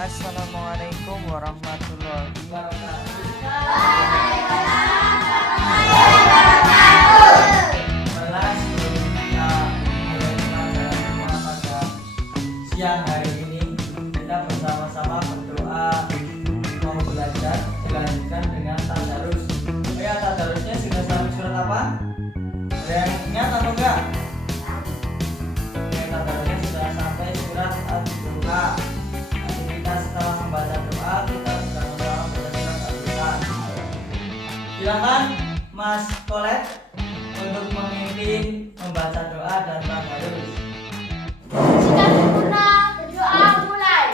Assalamualaikum warahmatullahi wabarakatuh. Siang hari ini kita bersama-sama berdoa mau belajar dilanjutkan dengan tadarus. Tadarusnya sudah sampai surat apa? Ada yang ingat atau enggak? Tadarusnya sudah sampai surat Al-Duha. Nanti kita setelah membaca doa kita sudah membaca surat Al-Duha. Silakan Mas Kolet untuk memimpin membaca doa dan tadarus. Jika sempurna, berdoa mulai.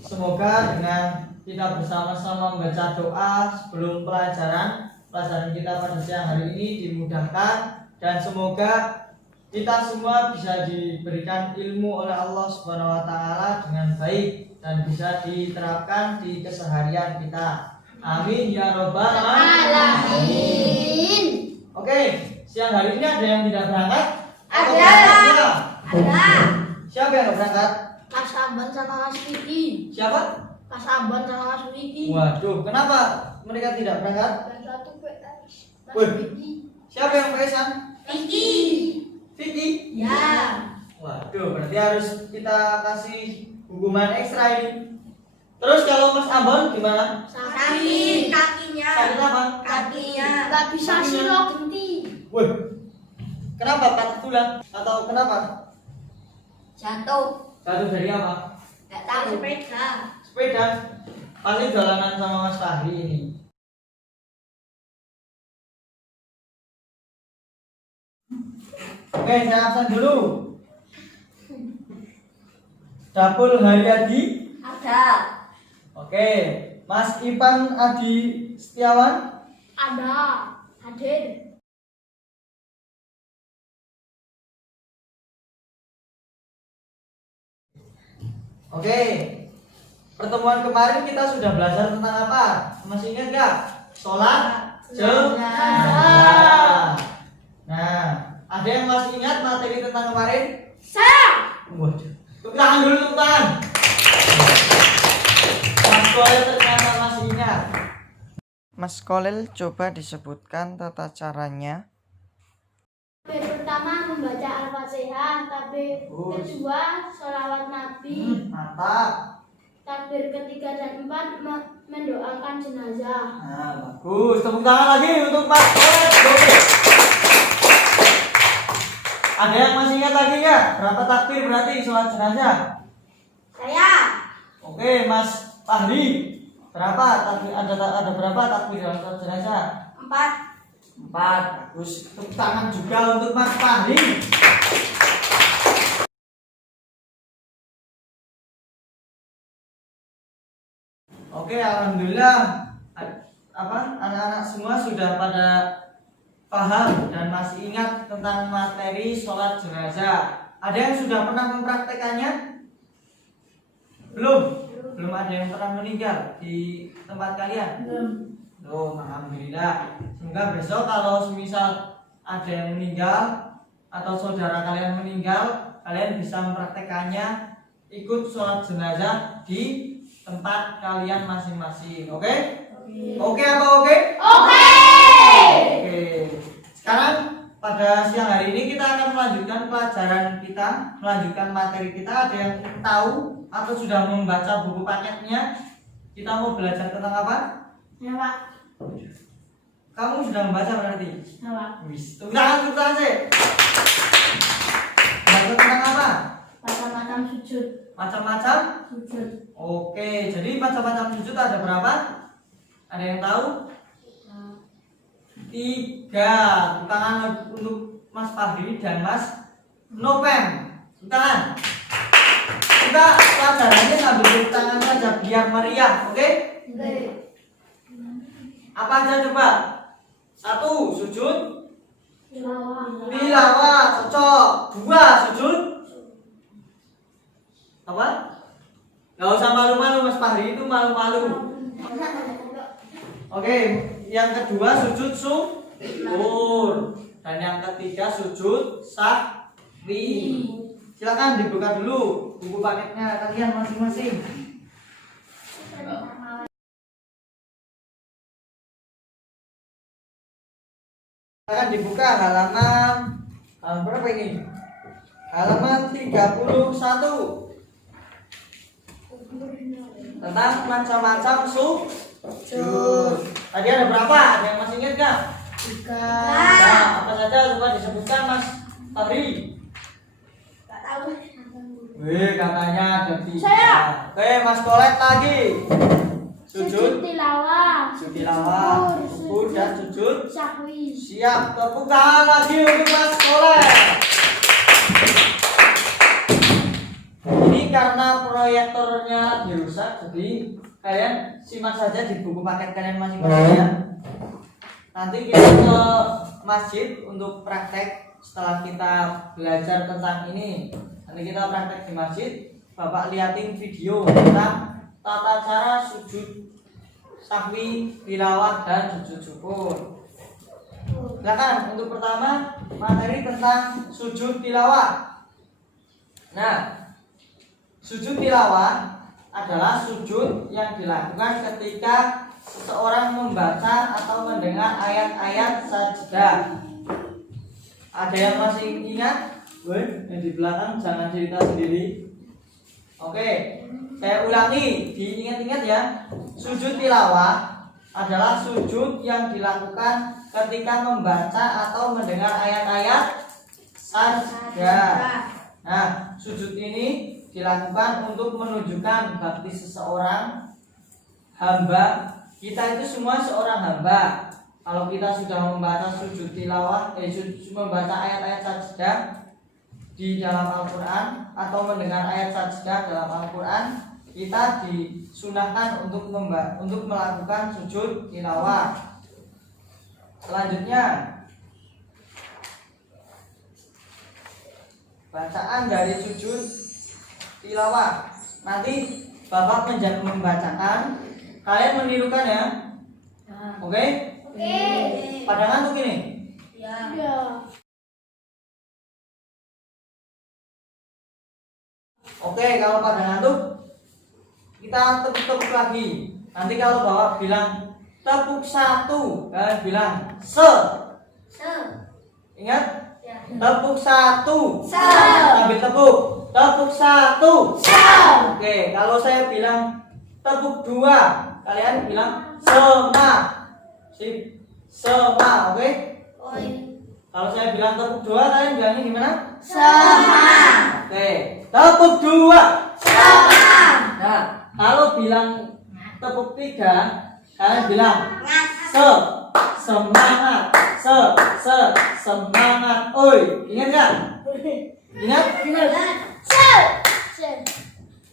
Semoga dengan kita bersama-sama membaca doa sebelum pelajaran kita pada siang hari ini dimudahkan, dan semoga kita semua bisa diberikan ilmu oleh Allah Subhanahu wa taala dengan baik dan bisa diterapkan di keseharian kita. Amin ya robbal alamin. Oke, siang hari ini ada yang tidak berangkat? Ada. Siapa yang nggak berangkat? Mas Amban sama Mas Wiki. Siapa? Mas Amban sama Mas Wiki. Waduh, kenapa mereka tidak berangkat? Dan satu PS. Mas Wih. Wiki. Siapa yang pesan? Wiki. Vicky? Ya. Waduh, berarti harus kita kasih hukuman ekstra ini. Terus kalau Mas Ambon gimana? Sakit kakinya. Sakit apa? Kakinya. Gak bisa silo genti. Wih, kenapa patah tulang? Atau kenapa? Jatuh. Jatuh dari apa? Gak tahu. Sepeda. Sepeda? Pasti jalanan sama Mas Fahri ini. Oke, saya absen dulu. Dapur Haryadi. Ada. Oke, Mas Ipan Adi Setiawan. Ada. Hadir. Oke, pertemuan kemarin kita sudah belajar tentang apa? Masih ingat nggak? Sholat jenazah. Nah, ada yang masih ingat materi tentang kemarin? Saya. Waduh, tepuk tangan dulu, tepuk tangan. Mas Kolel ternyata masih ingat. Mas Kolel coba disebutkan tata caranya. Takbir pertama membaca Al-Fatihah, takbir kedua sholawat Nabi, Mantap. takbir ketiga dan empat mendoakan jenazah. Nah, bagus. Tepuk tangan lagi untuk Mas Kolel. Ada yang masih ingat lagi nggak? Berapa takbir berarti sholat jenazah? Saya. Oke, Mas Fahri. Berapa takbir? Ada berapa takbir dalam sholat jenazah? 4. 4. Bagus. Tepuk tangan juga untuk Mas Fahri. Oke, alhamdulillah. Anak-anak semua sudah pada paham dan masih ingat tentang materi sholat jenazah. Ada yang sudah pernah mempraktekannya? Belum? Belum ada yang pernah meninggal di tempat kalian? Belum. Alhamdulillah. Semoga besok kalau semisal ada yang meninggal atau saudara kalian meninggal, kalian bisa mempraktekannya ikut sholat jenazah di tempat kalian masing-masing. Oke? Oke apa oke? Oke. Oke. Sekarang pada siang hari ini kita akan melanjutkan pelajaran kita, melanjutkan materi kita. Ada yang tahu atau sudah membaca buku paketnya? Kita mau belajar tentang apa? Ya, Pak. Kamu sudah membaca berarti? Ya, Pak. Wis, tepuk tangan sih. Belajar tentang apa? Macam-macam sujud. Macam-macam? Sujud. Oke, jadi macam-macam sujud ada berapa? Ada yang tahu? 3. Tepuk tangan untuk Mas Fahri dan Mas Nopem. Tepuk tangan. Kita pelajarannya sambil tepuk tangan saja biar meriah, oke? Apa aja coba? 1. Sujud tilawah, cocok. 2. Sujud apa? Gak usah malu-malu Mas Fahri, itu malu-malu. Oke, yang kedua sujud syukur dan yang ketiga sujud sahwi. Silakan dibuka dulu buku paketnya kalian masing-masing. Silakan dibuka halaman berapa ini? Halaman 31. Tentang macam-macam sujud. Tadi ada berapa? Ada yang masih ingat nggak? 3. Nah, apa saja coba disebutkan Mas Fahri. Enggak tahu. Katanya ada 3. Saya. Oke, Mas Kolet lagi. Sujud tilawah. sujud tilawah, syukur dan sujud sahwi. Siap, tepuk tangan lagi untuk Mas Kolet. Ini karena proyektornya dirusak, jadi kalian simak saja di buku paket kalian masing-masing ya. Nanti kita ke masjid untuk praktek. Setelah kita belajar tentang ini, nanti kita praktek di masjid. Bapak liatin video tentang tata cara sujud sahwi, tilawah dan sujud syukur. Silakan untuk pertama materi tentang sujud tilawah. Nah, sujud tilawah adalah sujud yang dilakukan ketika seseorang membaca atau mendengar ayat-ayat sajdah. Ada yang masih ingat? Yang di belakang jangan cerita sendiri. Oke, saya ulangi, diingat-ingat ya. Sujud tilawah adalah sujud yang dilakukan ketika membaca atau mendengar ayat-ayat sajdah. Nah, sujud ini dilakukan untuk menunjukkan bakti seseorang hamba. Kita itu semua seorang hamba. Kalau kita sudah membaca sujud tilawah, membaca ayat-ayat sajdah di dalam Al-Quran atau mendengar ayat sajdah dalam Al-Quran, kita disunahkan untuk melakukan sujud tilawah. Selanjutnya, bacaan dari sujud tilawah. Nanti Bapak membacakan, kalian menirukan ya. Oke? Oke. Pada ngantuk ini? Ya. Oke, kalau pada ngantuk kita tepuk-tepuk lagi. Nanti kalau Bapak bilang tepuk 1, kalian bilang se. Ingat? Ya. Tepuk 1. Se. Sambil tepuk. Tepuk 1. Se. Oke, kalau saya bilang tepuk 2, kalian bilang sema. Sip. Sema, oke? Oi. Kalau saya bilang tepuk 2, kalian bilangnya gimana? Oke, tepuk 2. Nah, kalau bilang tepuk 3, kalian bilang semangat, semangat. Oi, ingat nggak? Ingat?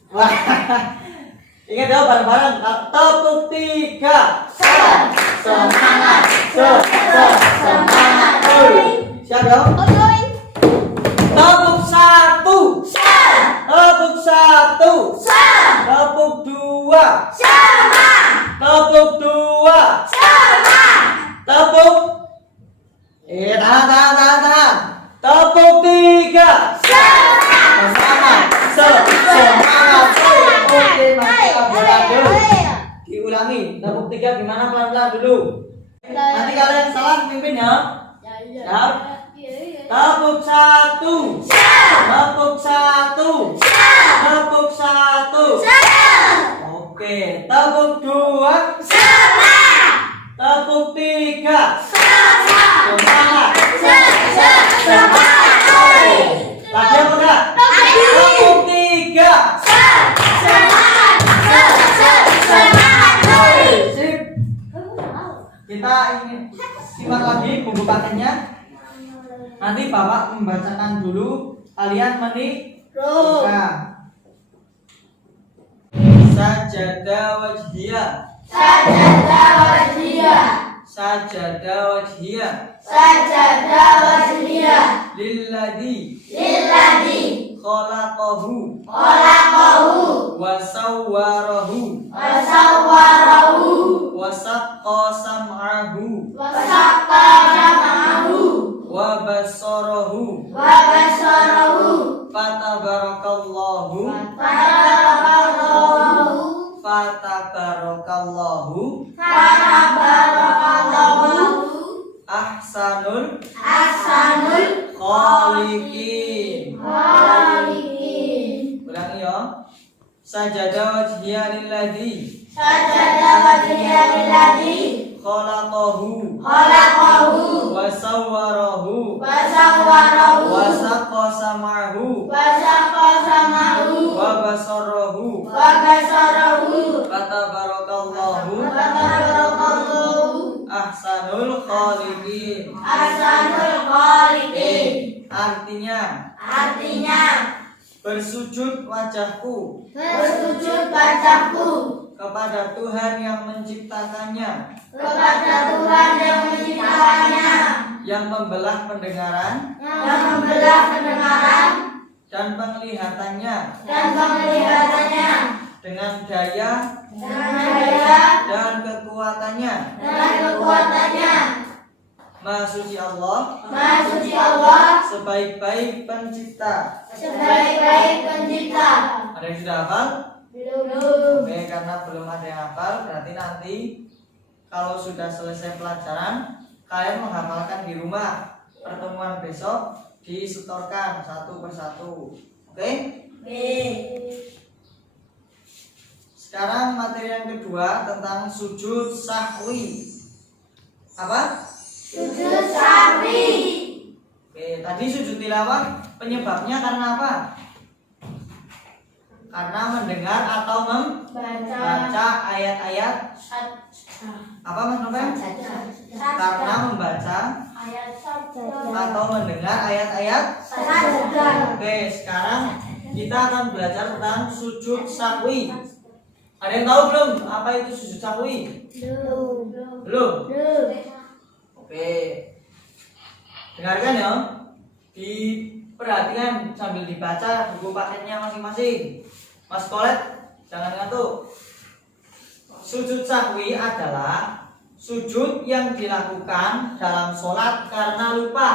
Wah, ingat ya bareng-bareng. Tepuk 3. Semangat, semangat. Oi, siap ya? Tepuk 1. Tepuk 1. Tepuk 2. Tepuk 2. Tepuk. Tahan. Tepuk 3. Semangat, semangat. Oke, masih amburadul. Diulangi. Tepuk 3 gimana pelan-pelan dulu. Nanti kalian salah pimpin ya. Siap. Tepuk 1. Tepuk 1. Tepuk 1. Oke, tepuk 2. Tepuk 3. Semangat. Lagi apa enggak? Tepuk 3. Sip. Kita ingin simak lagi pembukaannya. Nanti Bapak membacakan dulu, kalian buka. Sajadah wajhiyah. Lilladzi khalaqahu wa sawwarahu wa saqqa sam'ahu wa basarahu fatabarakallahu ahsanul khaliqin. Ulangi ya. Sajadah wajhiyah lilladzi khalaqahu wa sawwarahu wa saqqa sam'ahu wa basarahu fatabarakallahu ahsanul khaliqin. Artinya bersujud wajahku kepada Tuhan yang menciptakannya, yang membelah pendengaran dan penglihatannya dengan daya dan kekuatannya. Maha suci Allah sebaik-baik pencipta. Ada yang sudah hafal? Oke, karena belum ada yang hafal, berarti nanti kalau sudah selesai pelajaran kalian menghafalkan di rumah. Pertemuan besok disetorkan satu persatu. Oke? Sekarang materi yang kedua tentang sujud sahwi. Apa? Oke, tadi sujud tilawah penyebabnya karena apa? Karena mendengar atau membaca ayat-ayat. Apa Mas Novel? Karena membaca atau mendengar ayat-ayat. Oke, sekarang kita akan belajar tentang sujud sahwi. Ada yang tahu belum apa itu sujud sahwi? Belum. Oke, dengarkan ya. Diperhatikan sambil dibaca buku paketnya masing-masing. Mas Kolet, jangan ngantuk. Sujud sahwi adalah sujud yang dilakukan dalam sholat karena lupa,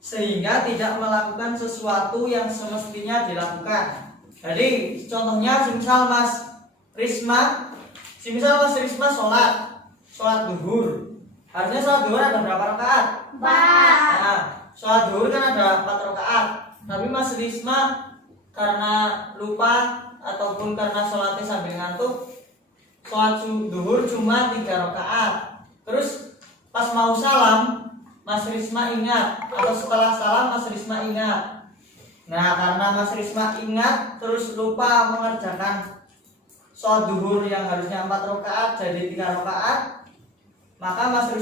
sehingga tidak melakukan sesuatu yang semestinya dilakukan. Jadi contohnya semisal Mas Risma sholat duhur. Harusnya sholat duhur ada berapa rakaat? 4. Nah, sholat duhur kan ada 4 rakaat. Tapi Mas Risma karena lupa ataupun karena sholatnya sambil ngantuk, sholat duhur cuma 3 rakaat. Terus pas mau salam Mas Risma ingat, atau setelah salam Mas Risma ingat. Nah, karena Mas Risma ingat terus lupa mengerjakan sholat duhur yang harusnya 4 rakaat jadi 3 rakaat, maka Mas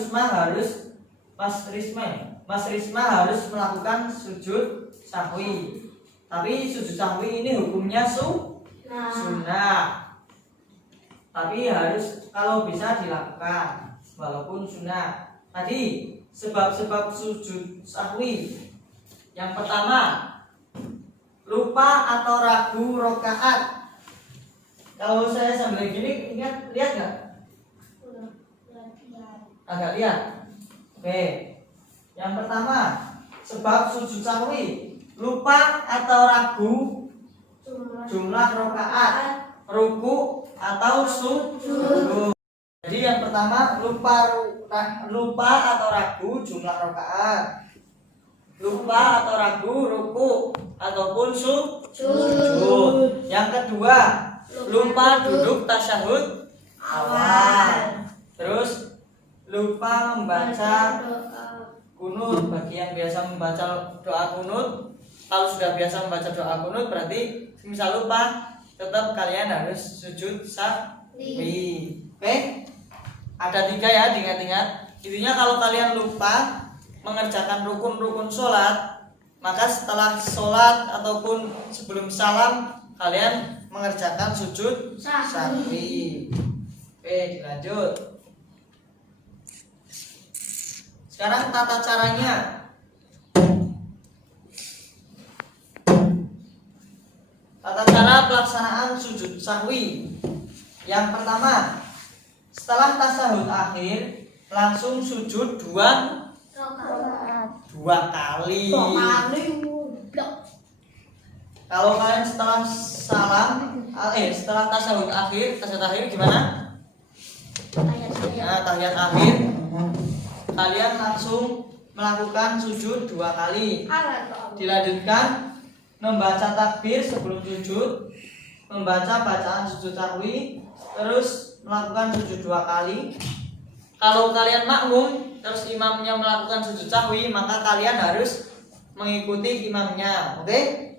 Risma harus melakukan sujud sahwi. Tapi sujud sahwi ini hukumnya sunnah. Tapi harus kalau bisa dilakukan walaupun sunnah. Tadi sebab-sebab sujud sahwi. Yang pertama, lupa atau ragu rakaat. Kalau saya sambil gini, lihat nggak? Agak lihat. Oke. Yang pertama, sebab sujud sahwi, lupa atau ragu jumlah rakaat, ruku atau sujud. Jadi yang pertama, lupa atau ragu jumlah rakaat, lupa atau ragu ruku ataupun sujud. Yang kedua, lupa duduk tasyahud awal. Terus lupa membaca kunut. Bagi yang biasa membaca doa kunut, kalau sudah biasa membaca doa kunut berarti misal lupa, tetap kalian harus sujud sahwi. Oke? Ada 3 ya, diingat-ingat. Intinya kalau kalian lupa mengerjakan rukun-rukun sholat, maka setelah sholat ataupun sebelum salam kalian mengerjakan sujud sahwi. Oke, dilanjut. Sekarang tata caranya. Tata cara pelaksanaan sujud sahwi. Yang pertama, setelah tasyahud akhir langsung sujud 2 kali. Kalau kalian setelah salam, setelah tasyahud akhir gimana? Nah, tahiyat akhir kalian langsung melakukan sujud 2 kali. Dilanjutkan membaca takbir sebelum sujud, membaca bacaan sujud sahwi, terus melakukan sujud 2 kali. Kalau kalian makmum terus imamnya melakukan sujud sahwi, maka kalian harus mengikuti imamnya. Oke?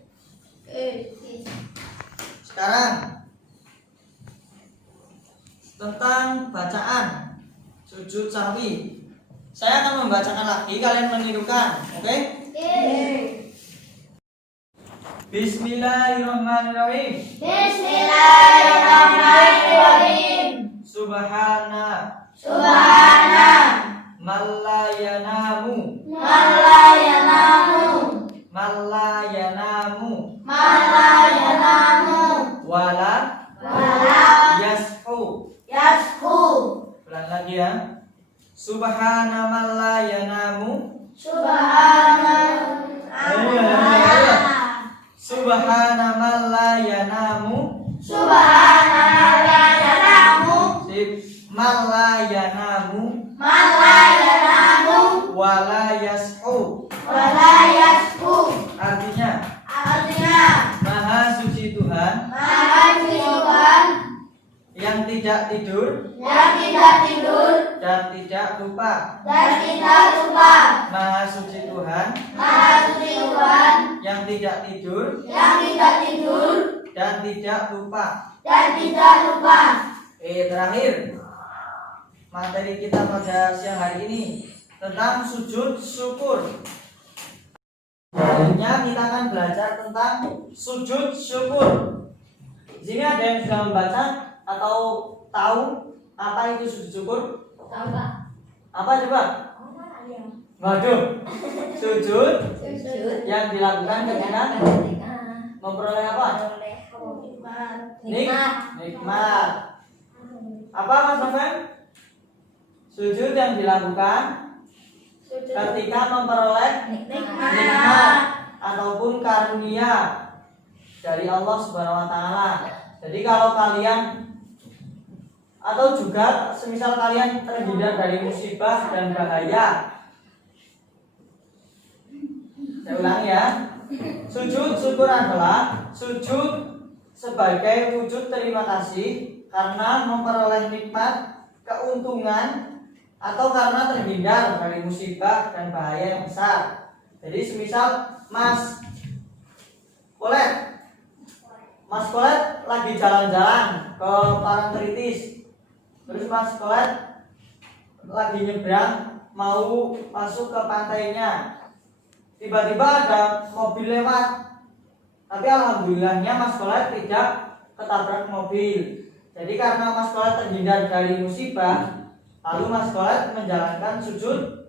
Sekarang tentang bacaan sujud sahwi. Saya akan membacakan lagi, kalian menirukan. Oke? Bismillahirrahmanirrahim. Bismillahirrahmanirrahim. Subhana Malla yanamu wala yashu. Ulang lagi ya. Subhana Malla yanamu Subhana Malla yanamu Sip. Malla yanamu wala yashu. Artinya Maha suci Tuhan yang tidak tidur dan tidak lupa. Maha suci Tuhan yang tidak tidur dan tidak lupa. Terakhir materi kita pada siang hari ini tentang sujud syukur. Selanjutnya kita akan belajar tentang sujud syukur. Di sini ada yang sudah membaca atau tahu apa itu sujud syukur? Apa coba? Waduh. Sujud yang dilakukan ketika memperoleh apa? Nikmat. Apa Mas Noven? Sujud yang dilakukan ketika memperoleh nikmat ataupun karunia dari Allah Subhanahu wa taala. Jadi kalau kalian atau juga semisal kalian terhindar dari musibah dan bahaya. Saya ulangi ya. Sujud syukur adalah sujud sebagai wujud terima kasih karena memperoleh nikmat, keuntungan atau karena terhindar dari musibah dan bahaya yang besar. Jadi semisal Mas Kolet lagi jalan-jalan ke Parangtritis, terus Mas Kolet lagi nyebrang mau masuk ke pantainya, tiba-tiba ada mobil lewat, tapi alhamdulillahnya Mas Kolet tidak ketabrak mobil. Jadi karena Mas Kolet terhindar dari musibah, lalu Mas Kolet menjalankan sujud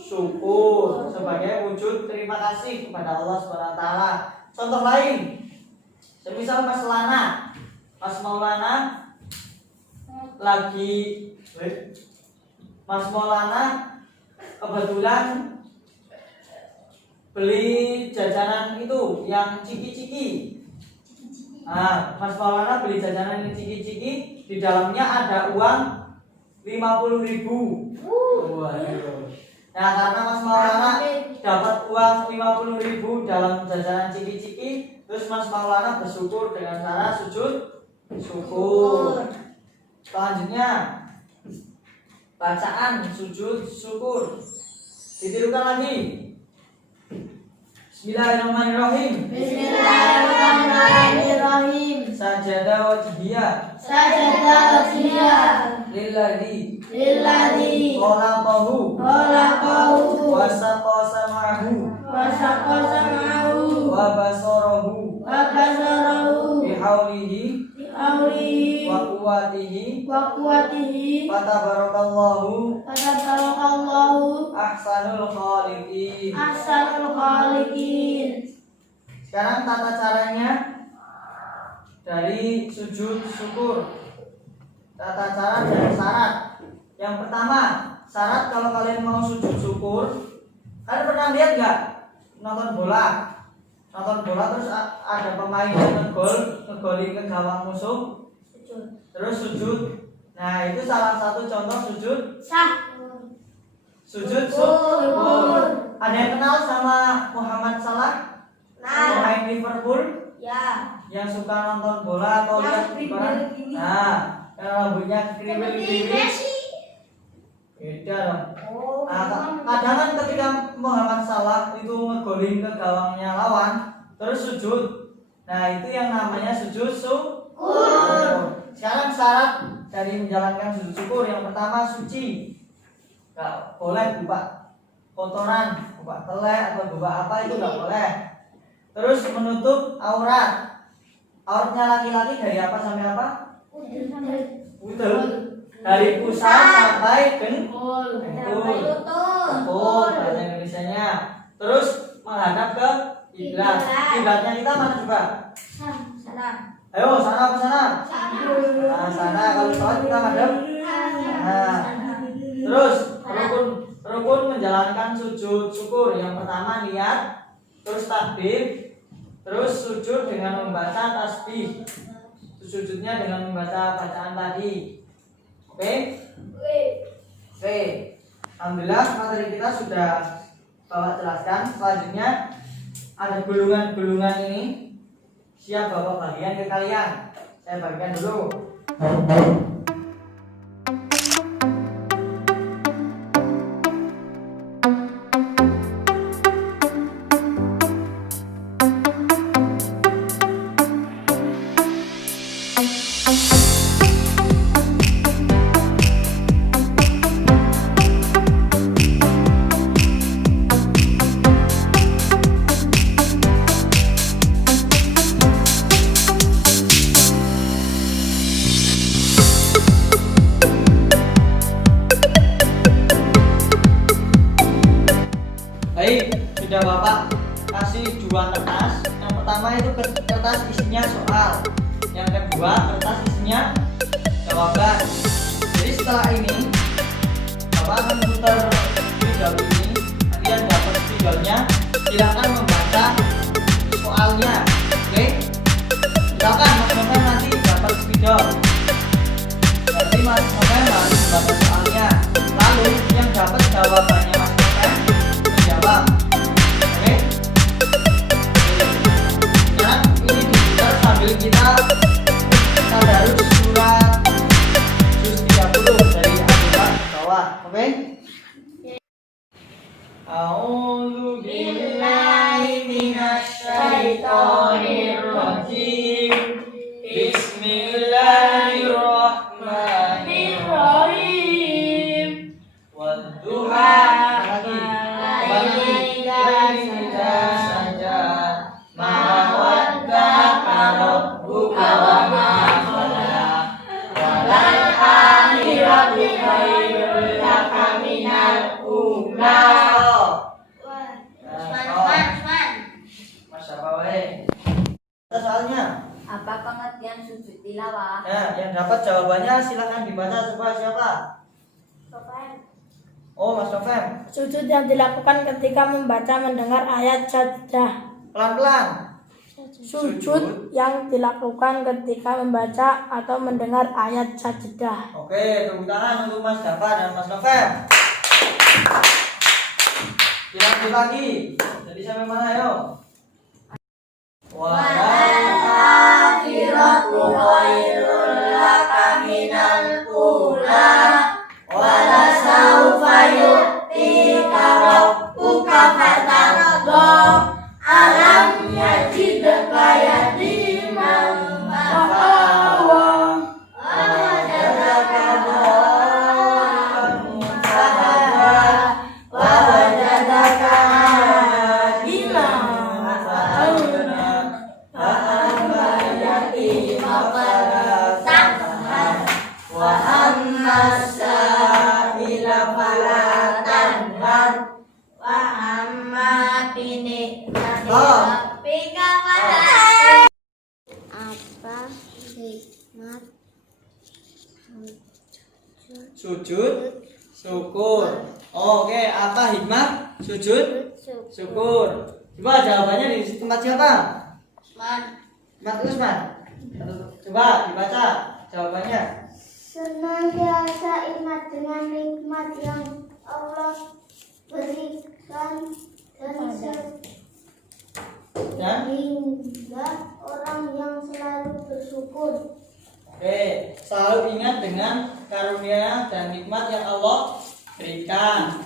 syukur sebagai wujud terima kasih kepada Allah SWT. Contoh lain, semisal Mas Maulana kebetulan beli jajanan itu yang ciki-ciki. Nah, Mas Maulana beli jajanan yang ciki-ciki, di dalamnya ada uang 50.000. Waduh. Nah, karena Mas Maulana dapat uang 50.000 dalam jajanan ciki-ciki, terus Mas Maulana bersyukur dengan cara sujud syukur. Selanjutnya bacaan sujud syukur ditirukan lagi. Bismillahirrahmanirrahim. Bismillahirrahmanirrahim. Sajadah wajhiyah lillazi khalaqahu wa saqa sam'ahu wa basarahu bihaulihi wa quwwatihi fatabarakallahu ahsanul khaliqin. Sekarang tata caranya dari sujud syukur. Tata cara dan syarat. Yang pertama, syarat kalau kalian mau sujud syukur, kalian pernah lihat nggak nonton bola terus ada pemain yang ngegolin ke gawang musuh, terus sujud. Nah, itu salah satu contoh sujud syukur. Ada yang kenal sama Muhammad Salah? Pemain Liverpool? Ya. Yang suka nonton bola atau lihat di koran? Nah, yang rambutnya kriwil-kriwil. Beda dong. Nah, kadang kan ketika Muhammad Salah itu ngegolin ke gawangnya lawan, terus sujud. Nah, itu yang namanya sujud syukur. Sekarang syarat dari menjalankan sujud syukur, yang pertama suci. Gak boleh buka kotoran, buka telek atau buka apa, itu gak boleh. Terus menutup aurat. Auratnya laki-laki dari apa sampai apa? Udel. Dari pusat sampai dengkul. Bahasa Indonesianya. Terus menghadap ke kiblat. Kiblatnya kita mana coba? Sana. Ayo, sana apa sana? Nah, sana. Kalau sholat kita madep. Nah. Terus rukun menjalankan sujud syukur. Yang pertama niat, terus takbir, terus sujud dengan membaca tasbih. Sujudnya dengan membaca bacaan tadi. Oke? Alhamdulillah materi kita sudah Bapak jelaskan. Selanjutnya ada gulungan-gulungan ini. Siap Bapak bagian ke kalian. Saya bagikan dulu. Baik, sudah Bapak kasih dua kertas. Yang pertama itu kertas isinya soal. Yang kedua kertas isinya jawaban. Jadi setelah ini Bapak akan putar spidol ini. Nanti yang dapat spidolnya silakan membaca soalnya. Oke? Silakan Mas Novel nanti dapat spidol. Jadi Mas Novel harus membaca soalnya. Lalu yang dapat jawabannya Mas Novel menjawab. Oke? Sekarang ini diputar sambil kita tadarus surat juz 30 dari atas ke bawah. Oke? A'udzu billahi minasyaitonir rajim. Bismillahirrahmanirrahim. Wadduha idza saja ma wadda'aka rabbuka wa ma qala walal akhiratu khairul laka minal ula. Mas apa wae? Soalnya Apa pengertian sujud tilawah? nah, yang dapat jawabannya silakan dibaca. Coba siapa? Oh, Mas Novem. Sujud yang dilakukan ketika membaca mendengar ayat sajdah. Pelan-pelan. Sujud yang dilakukan ketika membaca atau mendengar ayat sajdah. Oke, tepuk tangan untuk Mas Dava dan Mas Novem. Dilanjut lagi. Jadi sampai mana yo? Akhiratu khairul laka minal ula wala saufa yu'tika rabbuka fatarda alam yajidka yatiman fa'awa wajadaka dhallan fahada wajadaka ajilan wa amma sa'ila fala tanhar wa amma binikmati rabbika fahadith. Apa hikmat Sujud syukur. Oke, apa hikmah sujud syukur? Coba jawabannya di tempat siapa? Mas Usman. Coba dibaca jawabannya. Senantiasa ingat dengan nikmat yang Allah berikan dan hingga orang yang selalu bersyukur. Oke, selalu ingat dengan karunia dan nikmat yang Allah berikan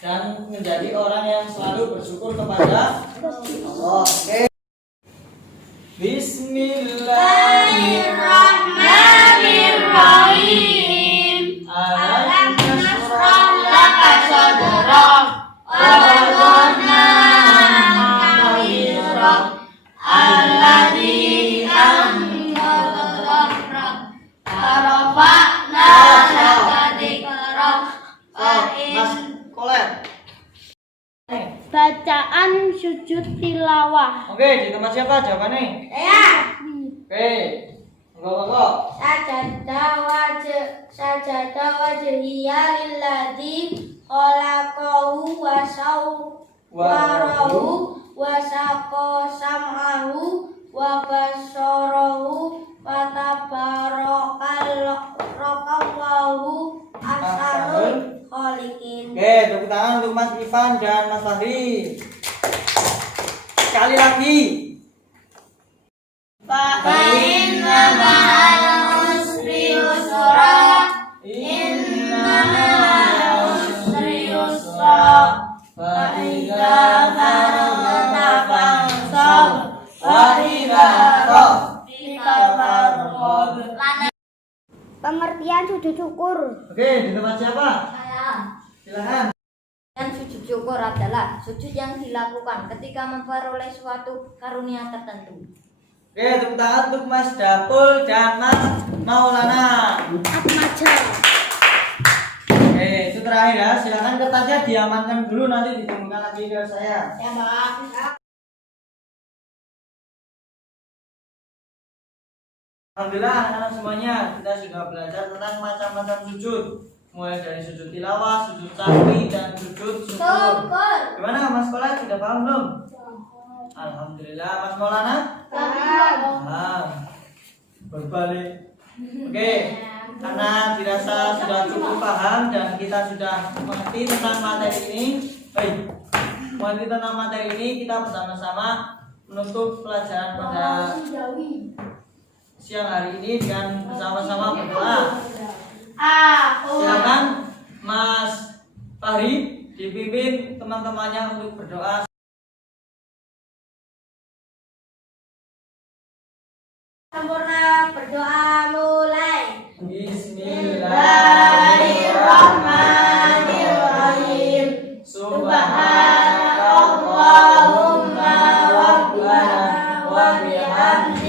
dan menjadi orang yang selalu bersyukur kepada Allah. Oke. Bismillahirrahmanirrahim. Alam nashrah laka sadrak wa wada'na anka wizrak alladzi anqadha dhahrak warafa'na laka dzikrak fa Mas Kolet. Bacaan sujud tilawah. Oke, di tempat siapa jawabannya? Oke, monggo. Sajada wajhiya lilladzi khalaqahu wa sawwarahu wa saqa sam'ahu wa basarahu wa tabarakallahu ahsanul khaliqin. Oke, tepuk tangan untuk Mas Ivan dan Mas Fahri. Sekali lagi. Inna ma'al usri yusra Inna ma'al usri yusra Fa idza faragta fansab Wa idza rabbika farghab. Pengertian sujud syukur. Oke, di tempat siapa? Silakan. Dan sujud syukur adalah sujud yang dilakukan ketika memperoleh suatu karunia tertentu. Oke, tepuk tangan untuk Mas Dapul dan Mas Maulana. Oke, itu terakhir ya. Silakan kertasnya diamankan dulu, nanti ditemukan lagi ke saya. Ya, Pak. Alhamdulillah anak-anak semuanya, kita sudah belajar tentang macam-macam sujud, mulai dari sujud tilawah, sujud sahwi, dan sujud syukur. Gimana Mas Kola, sudah paham belum? Alhamdulillah. Mas Maulana? Paham. Berbalik. Oke, karena dirasa sudah cukup paham dan kita sudah mengerti tentang materi ini, kita bersama-sama menutup pelajaran pada siang hari ini dengan bersama-sama berdoa. Silakan Mas Fahri dipimpin teman-temannya untuk berdoa. Sempurna, berdoa mulai. Bismillahirrahmanirrahim. Subhanakallahumma rabbana wa bihamdika